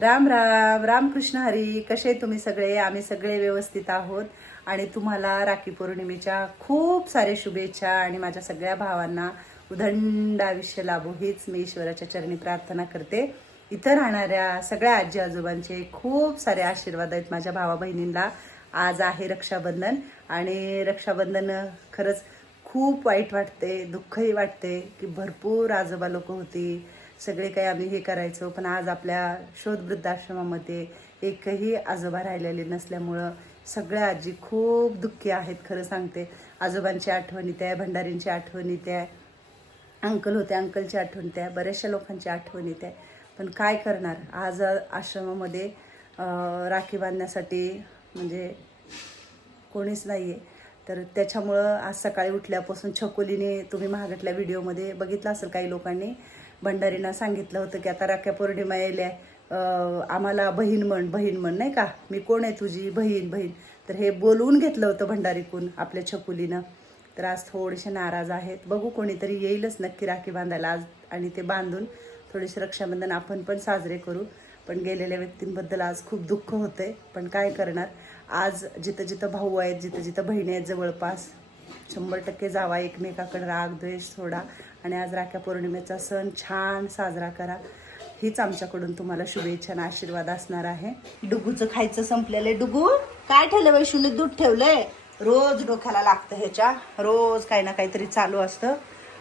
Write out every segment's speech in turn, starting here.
राम राम रामकृष्ण हरी. कसे तुम्ही सगळे? आम्ही सगळे व्यवस्थित आहोत. आणि तुम्हाला राखी पौर्णिमेच्या खूप सारे शुभेच्छा आणि माझ्या सगळ्या भावांना उदंड आयुष्य लाभो हीच मी ईश्वराच्या चरणी प्रार्थना करते. इथं राहणाऱ्या सगळ्या आजी आजोबांचे खूप सारे आशीर्वाद आहेत माझ्या भावा बहिणींना. आज आहे रक्षाबंधन आणि रक्षाबंधन खरंच खूप वाईट वाटते दुःखही वाटते की भरपूर आजोबा लोक होती. सगळे काही आम्ही हे करायचो पण आज आपल्या शोध वृद्धाश्रमामध्ये एकही आजोबा राहिलेले नसल्यामुळं सगळ्या आजी खूप दुःखी आहेत खरं सांगते. आजोबांची आठवणी त्या भंडारींची आठवणी त्या अंकल होते अंकलची आठवण त्या बऱ्याचशा लोकांची आठवण येते पण काय करणार? आज आश्रमामध्ये राखी बांधण्यासाठी म्हणजे कोणीच नाही आहे तर त्याच्यामुळं आज सकाळी उठल्यापासून छकोलीने तुम्ही महागटल्या व्हिडिओमध्ये बघितलं असेल काही लोकांनी भंडारींना सांगितलं होतं की आता राख्या पौर्णिमा येल्या आम्हाला बहीण म्हण बहीण म्हण नाही का? मी कोण आहे तुझी? बहीण बहीण. तर हे बोलवून घेतलं होतं भंडारीकून आपल्या छकुलीनं तर आज थोडेसे नाराज आहेत. बघू कोणीतरी येईलच नक्की राखी बांधायला आज आणि ते बांधून. थोडेसे रक्षाबंधन आपण पण साजरे करू. पण गेलेल्या व्यक्तींबद्दल आज खूप दुःख होतंय. पण काय करणार? आज जिथं जिथं भाऊ आहेत जिथं जिथं बहिणी आहेत जवळपास शंभर टक्के जावा. एकमेकाकडे राग द्वेष सोडा. आणि आज राख्या पौर्णिमेचा सण छान साजरा करा. हीच आमच्याकडून तुम्हाला शुभेच्छा आणि आशीर्वाद असणार आहे. डुगूचं खायचं संपलेलं आहे डुगू काय ठेवलं वैशूने दूध ठेवलंय. रोज डोक्याला लागतं ह्याच्या. रोज काही ना काहीतरी चालू असतं.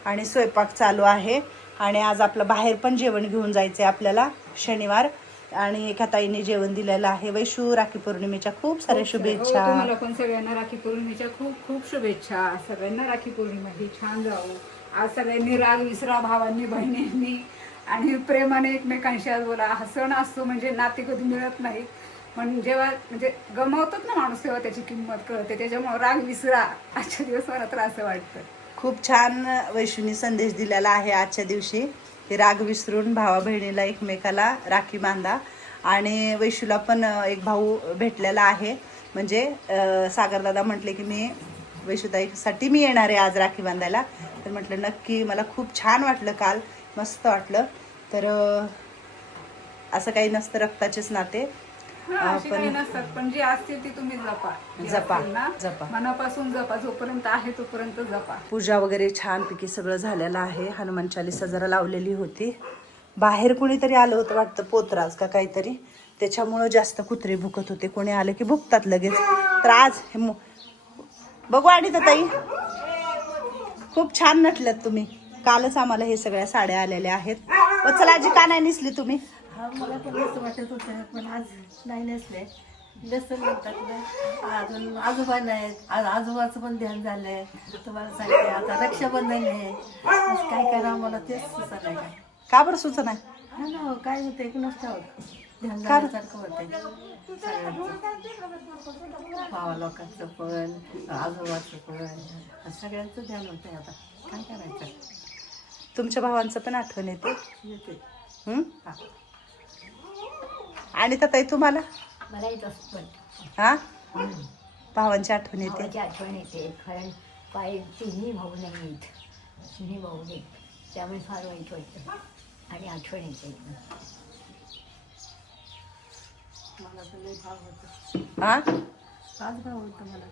आणि स्वयंपाक चालू आहे. आणि आज आपलं बाहेर पण जेवण घेऊन जायचंय आपल्याला शनिवार. आणि एका ताईने जेवण दिलेलं आहे. वैशू राखी पौर्णिमेच्या खूप साऱ्या हो, शुभेच्छा. तुम्हाला पण सगळ्यांना राखी पौर्णिमेच्या खूप खूप शुभेच्छा. सगळ्यांना राखी पौर्णिमा ही छान जावो. आज सगळ्यांनी राग विसरा भावांनी बहिणींनी आणि प्रेमाने एकमेकांशी आज बोला. हा सण असतो म्हणजे नाते कधी मिळत नाही पण जेव्हा म्हणजे गमावतोच ना माणूस तेव्हा त्याची किंमत कळते. त्याच्यामुळे राग विसरा आजच्या दिवस मला तर असं वाटतं. खूप छान वैशूनी संदेश दिलेला आहे आजच्या दिवशी. की राग विसरून भावा बहिणीला एकमेकाला राखी बांधा. आणि वैशूला पण एक भाऊ भेटलेला आहे. म्हणजे सागरदादा म्हटले की मी वैशुताईसाठी मी येणार आहे आज राखी बांधायला. तर म्हटलं नक्की मला खूप छान वाटलं काल. मस्त वाटलं. तर असं काही नसतं रक्ताचेच नाते. नसतात. पण जी असतील ती तुम्ही जपा. जपा, जपा. मनापासून जपा. जोपर्यंत आहे तोपर्यंत जपा. पूजा वगैरे छानपैकी सगळं झालेलं आहे. हनुमान चालीसा जरा लावलेली होती. बाहेर कुणीतरी आलं होतं वाटतं पोतराज का काहीतरी. त्याच्यामुळं जास्त कुत्रे भुकत होते. कोणी आलं की भुकतात लगेच. तर आज हे बघू आणि ताई. खूप छान नटल्यात तुम्ही. कालच आम्हाला हे सगळ्या साड्या आलेल्या आहेत. वत्सला आजी का नाही नेसली तुम्ही? हा मला पण असं वाटत होतं पण आज नाही नसले. म्हणतात अजून आजोबा नाहीत आज आजोबाचं पण ध्यान झालंय. तुम्हाला सांगते आता रक्षाबंधन आहे. काय करा मला तेच सुचत नाही. का बरं सुचना हा ना हो, काय होतं कुणाच ठाऊक ध्यान का? झाल्यासारखं होतंय सगळ्यांचं भावा लोकांचं पण आजोबाचं पण सगळ्यांचं ध्यान होतंय आता. काय करायचं? तुमच्या भावांचं पण आठवण येते? येते. हं? हा. आणि ताई तुम्हाला? मला येत असत. पण हा. भावांची आठवण येते? भावाची आठवण येते. कारण काय तिन्ही भाऊ नाही आहेत. तिन्ही भाऊ नाहीत त्यामुळे फार वाईट वाटतं. आणि आठवण येते मला तर लई भाव होतं हा? पाच भाव होतं मला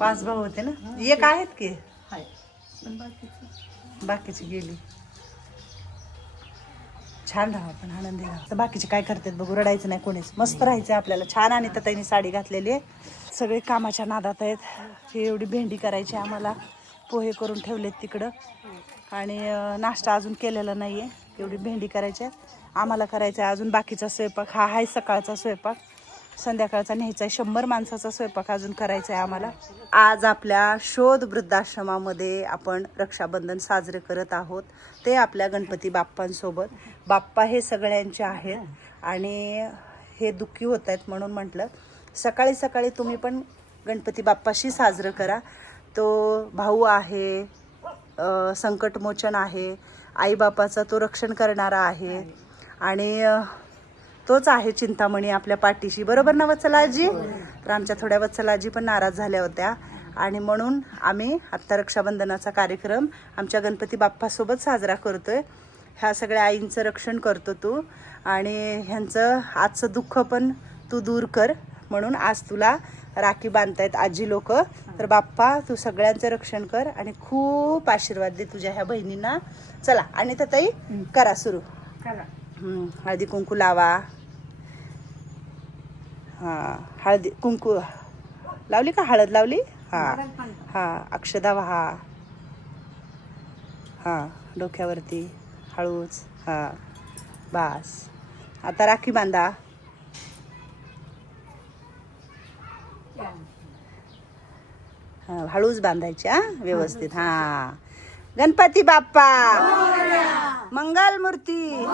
पाच भाऊ होते ना? एक आहेत की? पण बाकीचं? बाकीची गेली. छान राहा पण आनंदी राहा. तर बाकीचे काय करतात बघू रडायचं नाही कोणीच. मस्त राहायचं आपल्याला. छान आणि तर त्यांनी साडी घातलेली आहे. सगळे कामाच्या नादात आहेत. हे एवढी भेंडी करायची आम्हाला. पोहे करून ठेवलेत तिकडं. आणि नाश्ता अजून केलेला नाही आहे एवढी भेंडी करायची आहे. आम्हाला करायचं आहे अजून बाकीचा स्वयंपाक. हा आहे सकाळचा स्वयंपाक. संध्याकाळचा न्यायचा आहे. शंभर माणसाचा स्वयंपाक अजून करायचा आहे आम्हाला. आज आपल्या शोध वृद्धाश्रमामध्ये आपण रक्षाबंधन साजरे करत आहोत. ते आपल्या गणपती बाप्पांसोबत. बाप्पा हे सगळ्यांचे आहेत. आणि हे दुःखी होत आहेत म्हणून म्हटलं सकाळी सकाळी तुम्ही पण गणपती बाप्पाशी साजरं करा. तो भाऊ आहे संकटमोचन आहे. आईबापाचा तो रक्षण करणारा आहे. आणि तोच आहे चिंतामणी आपल्या पाठीशी. बरोबर ना वत्सलाजी? तर आमच्या थोड्या वत्सलाजी पण नाराज झाल्या होत्या. आणि म्हणून आम्ही आत्ता रक्षाबंधनाचा कार्यक्रम आमच्या गणपती बाप्पासोबत साजरा करतोय. ह्या सगळ्या आईंचं रक्षण करतो तू. आणि ह्यांचं आजचं दुःख पण तू दूर कर. म्हणून आज तुला राखी बांधतायत आजी लोक. तर बाप्पा तू सगळ्यांचं रक्षण कर आणि खूप आशीर्वाद दे तुझ्या ह्या बहिणींना. चला आणि तर ताई करा सुरू. हळदी कुंकू लावा. हा हळदी कुंकू. लावली का हळद लावली? हा. हा अक्षदा वहा. हा डोक्यावरती हळूच. हा बास. आता राखी बांधा. हळूच बांधायच्या व्यवस्थित हा. गणपती बाप्पा. मंगल मूर्ती.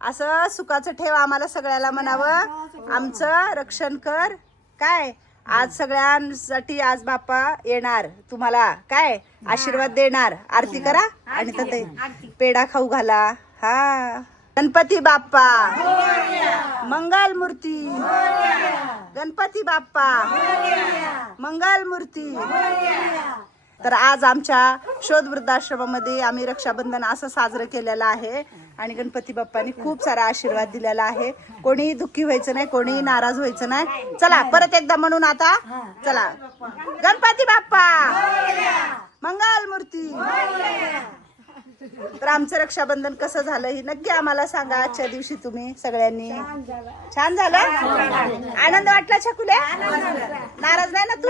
असं सुखाचं ठेव आम्हाला सगळ्याला म्हणावं. आमचं रक्षण कर. काय? आज सगळ्यांसाठी आज बाप्पा येणार तुम्हाला. काय? आशीर्वाद देणार. आरती करा आणि तर ते पेढा खाऊ घाला. हा. गणपती बाप्पा. मंगल मूर्ती. गणपती बाप्पा. मंगल मूर्ती तर आज आमच्या शोध वृद्धाश्रमामध्ये आम्ही रक्षाबंधन असं साजरं केलेलं आहे आणि गणपती बाप्पांनी खूप सारा आशीर्वाद दिलेला आहे. कोणीही दुःखी व्हायचं नाही कोणीही नाराज व्हायचं नाही. चला परत एकदा म्हणून आता चला. गणपती बाप्पा. मंगल मूर्ती तर आमचं रक्षाबंधन कसं झालं हे नक्की आम्हाला सांगा आजच्या दिवशी तुम्ही सगळ्यांनी. छान झालं? आनंद वाटला छकुल्या? नाराज नाही ना तू?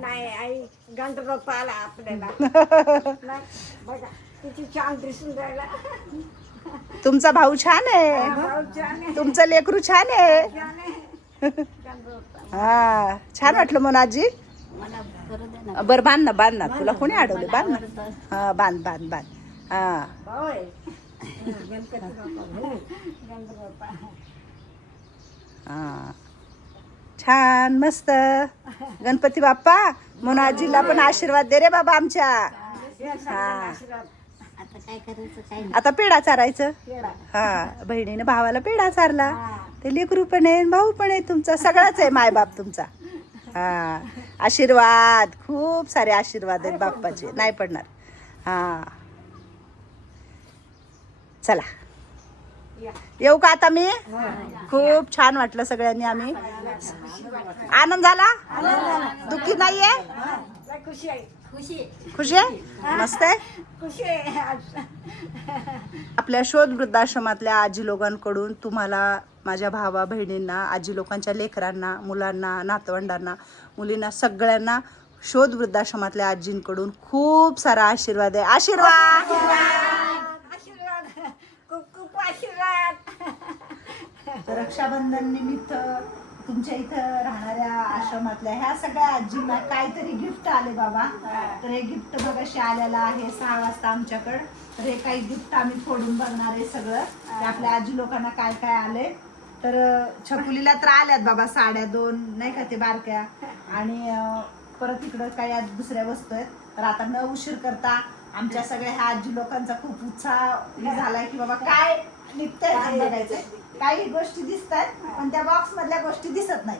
नाही आई गणपती आला आपल्याला. बघा किती छान दिसून राहिला. तुमचा भाऊ छान आहे. तुमचं लेकरू छान आहे. हा छान वाटलं म्हणून आजी बर बांध ना बांध ना. तुला कोणी अडवले? बांध ना. हा बांध बांध बांध. हा होय गणपती बाप्पा भाऊ गणपती बाप्पा हा छान मस्त गणपती बाप्पा म्हणून आजीला पण आशीर्वाद दे रे बाबा आमच्या हा आता काय करायचं काय नाही. आता पेढा चारायचं? हा बहिणीने भावाला पेढा चारला. ते लेकरू पण आहे भाऊ पण आहे तुमचा सगळाच आहे मायबाप तुमचा. हा आशीर्वाद. खूप सारे आशीर्वाद आहेत बाप्पाचे. नाही पडणार. हा. चला. येऊ का आता मी? खूप छान वाटलं सगळ्यांनी आम्ही. आनंद झाला? दुःखी नाहीये? खुशी आहे. खुशी खुशी आहे? मस्त आहे. आपल्या शोध वृद्धाश्रमातल्या आजी लोकांकडून तुम्हाला माझ्या भावा बहिणींना आजी लोकांच्या लेकरांना मुलांना नातवंडांना मुलींना सगळ्यांना शोध वृद्धाश्रमातल्या आजींकडून खूप सारा आशीर्वाद आहे. आशीर्वाद! आशीर्वाद. रक्षाबंधन निमित्त तुमच्या इथं राहणाऱ्या आश्रमातल्या ह्या सगळ्या आजींना काहीतरी गिफ्ट आले बाबा. तर हे गिफ्ट बघाशी आलेलं आहे सहा वाजता आमच्याकडं. तर हे काही गिफ्ट आम्ही फोडून बघणार आहे सगळं. ते आपल्या आजी लोकांना काय काय आले तर छकुलीला तर आल्यात बाबा साड्या दोन नाही का ते बारक्या. आणि परत इकडं काही आज दुसऱ्या वस्तू आहेत. तर आता न उशीर करता आमच्या सगळ्या ह्या आजी लोकांचा खूप उत्साह झालाय की बाबा काय निघतंय ते. बघायचंय काही गोष्टी दिसतात पण त्या बॉक्स मधल्या गोष्टी दिसत नाही.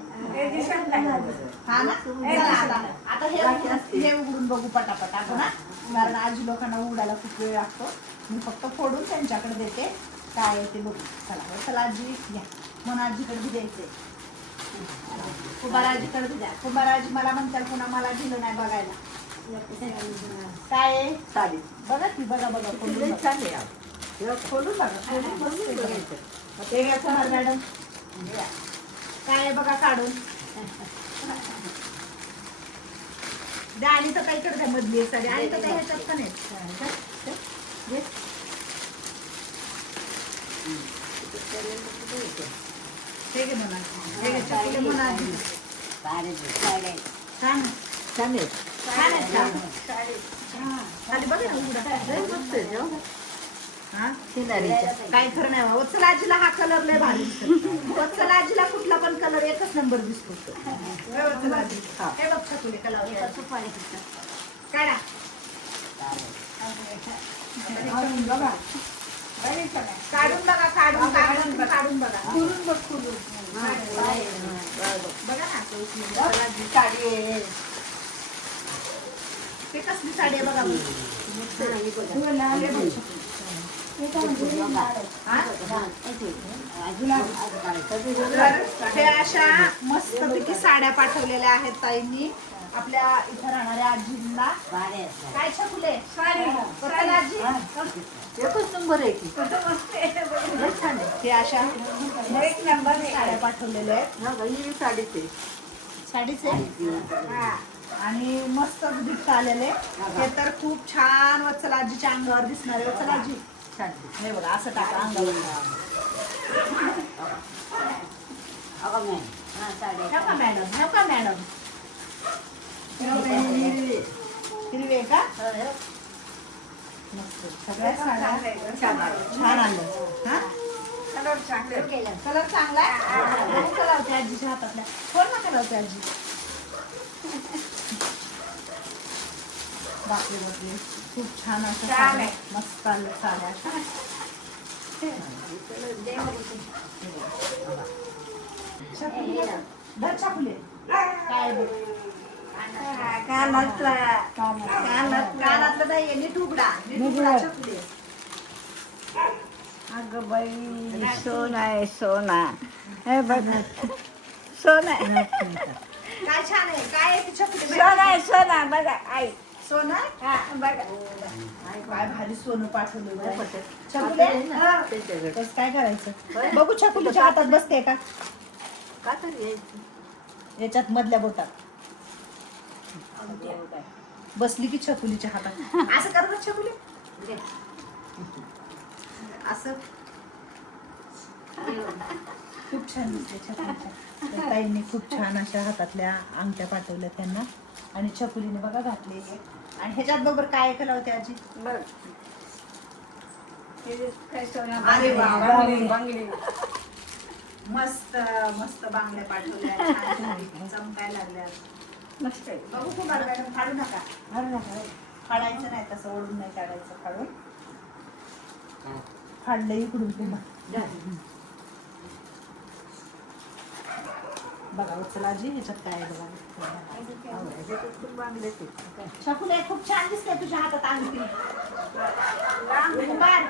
हा ना? चला आता. आता हे उघडून- हे उघडून बघू पटापट आपण हा. कारण आजी लोकांना उघडायला खूप वेळ लागतो. मी फक्त फोडून त्यांच्याकडे देते. काय आहे ते बघू. चला चला आजी घ्या म्हणून आजीकडे बी द्यायचे कुंभाराजीकडे बी द्या. कुंभाराजी मला म्हणतात पुन्हा मला दिलं नाही बघायला. काय आहे? साडी. बघा ती बघा बघा खोलून बघा. खोलून बघा खोलून बघून बघायचं. हे घ्या कुंभार मॅडम काय आहे बघा काढून द्या आणि तर काही करता मधली साडी आणि तर काही ह्याच्यात पण आहे. हे घे म्हणा हे घे चॉकलेट म्हणा आधी. छान. छान आहे छान आहे छान. हा. खाली बघा ना उघडा. मस्त आहे हो. काय खरं नाही. वत्सल आजीला हा कलर लय भारी दिसतो. वत्सल आजीला कुठला पण कलर एकच नंबर दिसतो. होय वत्सल आजी? हे बघ छकुले कलर काढा. काढून बघा. काढून बघा काढून काढून काढून बघा. खुलून बघ खुलून. बघा ना. साडी आहे. ते कसली साडी आहे बघ. तर हे अशा मस्तपैकी साड्या पाठवलेल्या आहेत ताईंनी. आपल्या इथं राहणाऱ्या आजींना. काय आजी? एकच नंबर आहे की लय छान आहे. हे अशा एक नंबर साड्या पाठवलेल्या आहेत. हा ही साडीच आहे. साडीच आहे? आणि मस्त गिफ्ट आलेले. हे तर खूप छान वत्सल आजीच्या अंगावर दिसणार. आहे वत्सल आजी. छान हे बघा असं टाका अंगावर नका मॅडम नका मॅडम हिरवी आहे का मस्त सगळ्या साड्या छान आलं हा कलर चांगले कलर चांगला आहे कलर होते आजीच्या हातातल्या कोण ना कलर होते आजी बापरे बापरे खूप छान असं साड्या. मस्त आलं साड्या. धर छकुले. काय बघ. कानातला कानातलं नीट उघडा. अगं बाई सोना आहे सोना हे बघ सोना काय छान आहे काय सोना आहे सोना बघा आई सोनं? बघा काय भारी सोनं पाठवलं बरं. छकुले हा. कसं काय करायचं? बघू छकुलीच्या हातात बसते का? का तरी यायचं याच्यात मधल्या बोटात. बसली की छकुलीच्या हातात. असं कर ना छकुली. असं. खूप छान छकुलीच्या. ताईंनी खूप छान अशा हातातल्या अंगठ्या पाठवल्या त्यांना. आणि छकुलीने बघा घातले. हे. आणि ह्याच्यात बरोबर काय केलं होते आजी? बघ. हे काय सोना अरे वा, बांगडी वा. बांगडी मस्त मस्त बांगड्या पाठवल्या. छान छान चमकायला लागल्या. मस्त आहे. बघू कुमार मॅडम. फाडू नका. फाडायचं नाही तसं ओढून नाही काढायचं फाडून. फाडलं इकडून पुन्हा बघा उचलाजी ह्याच्यात काय बघा. शकुले खूप छान दिसते तुझ्या हातात अंगठी. कुमार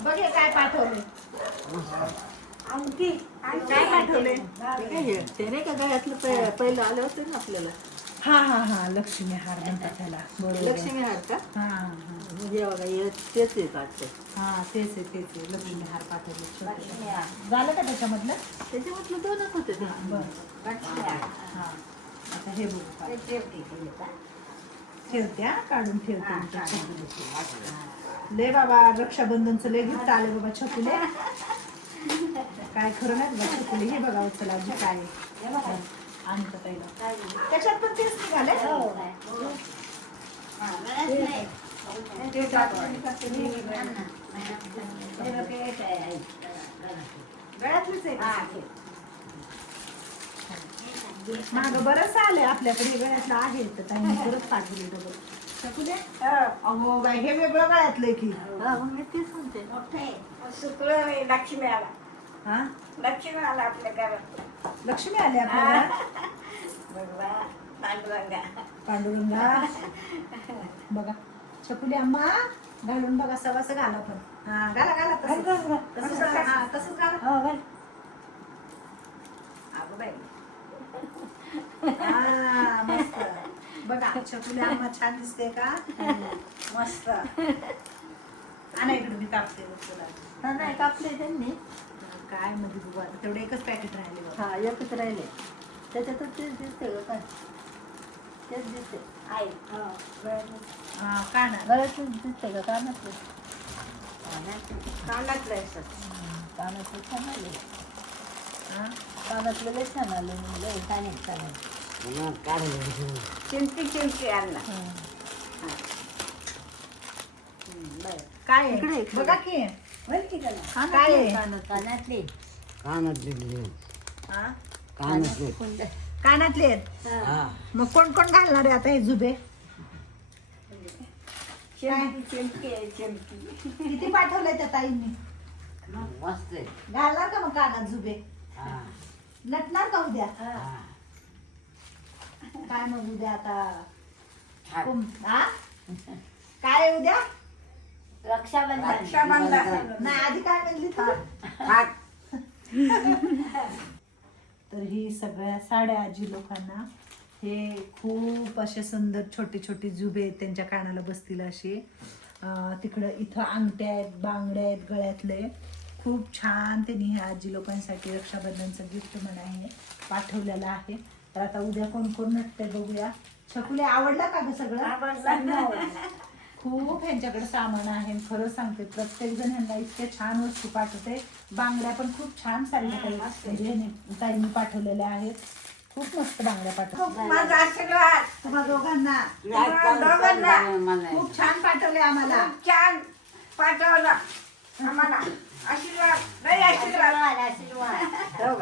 बघ हे काय पाठवले अंगठी. काय पाठवले ते नाही का गळ्यातलं पहिलं आलं होतं ना आपल्याला? हा हा हा लक्ष्मी हार म्हणतात त्याला. बरोबर. लक्ष्मी हार का? हा हा म्हणजे बघा हे तेच आहे वाटतं. हा तेच आहे तेच आहे. लक्ष्मी हार पाठवले छोटे. झालं का त्याच्यामधलं? त्याच्यामधलं दोनच होते ते. बरं. हा. आता हे बघू. ठेवते हा काढून ठेवते मी. लय बाबा रक्षाबंधनचं लय गिफ्ट आले बाबा छकुले काय खरं नाही बघा छकुले हे बघा चला काय आहे. आणतं पहिलं त्याच्यात पण तेच निघाले ते गळ्यातलीच आहे माग बरंच आलंय आपल्याकडे गळ्यातलं आहे तर त्यांनी परत पाठवले डबल छकुले अहो बाई हे वेगळं गळ्यातलंय की. हा मी तेच म्हणते. शुक्र लक्ष्मी आला हा? लक्ष्मी आला आपल्या घरात. लक्ष्मी आले आपल्याला. पांडुरंगा. पांडुरंगा. बघा छकुली अम्मा घालून बघा सवास घाला पण. हा घाला घाला तसंच. तसंच घाला. हा, घाला. अगं बाई. हा, मस्त. बघा छकुली अम्मा छान दिसते का? मस्त. आणा इकडे मी कापते बघ तुला. हा नाही कापले त्यांनी. काय मध्ये बघू आता. तेवढे एकच पॅकेट राहिले बघ. हा एकच राहिले. त्याच्यातच तेच दिसते का काय? तेच दिसते आई. हा गळ्यातच दिसते का कानातलं. कानातलं. आहे सर कानातलं छान आले. हा? कानातलं लय छान आले लय छान आहे छान आहे. चिंती चिंती आणला. काय इकडे, आहे? इकडे. बघा की. का ना काय कानातले आहे? कानातले. कानातले. हा? कानातले. कोणत्या कानातले आहेत? हा. मग कोण कोण घालणार आहे आता हे जुबे? चिमकी चिमकी आहे चिमकी. किती पाठवले त्या ताईंनी? मस्त आहे. घालणार का मग कानात जुबे? हा. नटणार का उद्या? हा. काय मग उद्या आता? छान. हा? काय आहे उद्या? रक्षाबंधन. रक्षाबंधन. नाही आधी काय म्हणली तू? थाट. तर ही सगळ्या साड्या आजी लोकांना. हे खूप असे सुंदर छोटे छोटे जुबे आहेत त्यांच्या कानाला बसतील असे अं, तिकडं इथं अंगठ्या आहेत बांगड्या आहेत गळ्यातले. खूप छान त्यांनी ह्या आजी लोकांसाठी रक्षाबंधनचं गिफ्ट म्हणा हे पाठवलेलं आहे. तर आता उद्या कोण कोण नटते बघूया. छकुले आवडला का ग सगळं? खूप ह्यांच्याकडे सामान आहे खरं सांगते प्रत्येक जण ह्यांना इतके छान वस्तू पाठवते. बांगड्या पण खूप छान साडीला काही ह्याने- ताईंनी पाठवलेल्या आहेत. खूप मस्त बांगड्या पाठवल्या. माझा आशीर्वाद. तुम्हा दोघांना. खूप छान पाठवले आम्हाला. छान पाठवलं आम्हाला. आशीर्वाद. नाही आशीर्वाद. आशीर्वाद हो.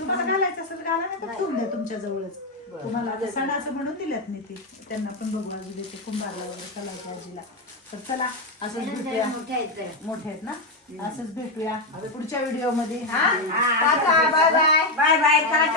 तुम्हाला घालायचं असेल घाला नाही. तर तुमच्या जवळच. तुम्हाला आता सणाचं म्हणून दिल्यात मी ती. त्यांना पण बघू अजून देते कुंभारला वगैरे चला आजीला. तर चला असंच भेटूया. मोठ्या आहेत मोठे आहेत ना? असंच भेटूया. पुढच्या व्हिडिओमध्ये हा हा, बाय बाय बाय बाय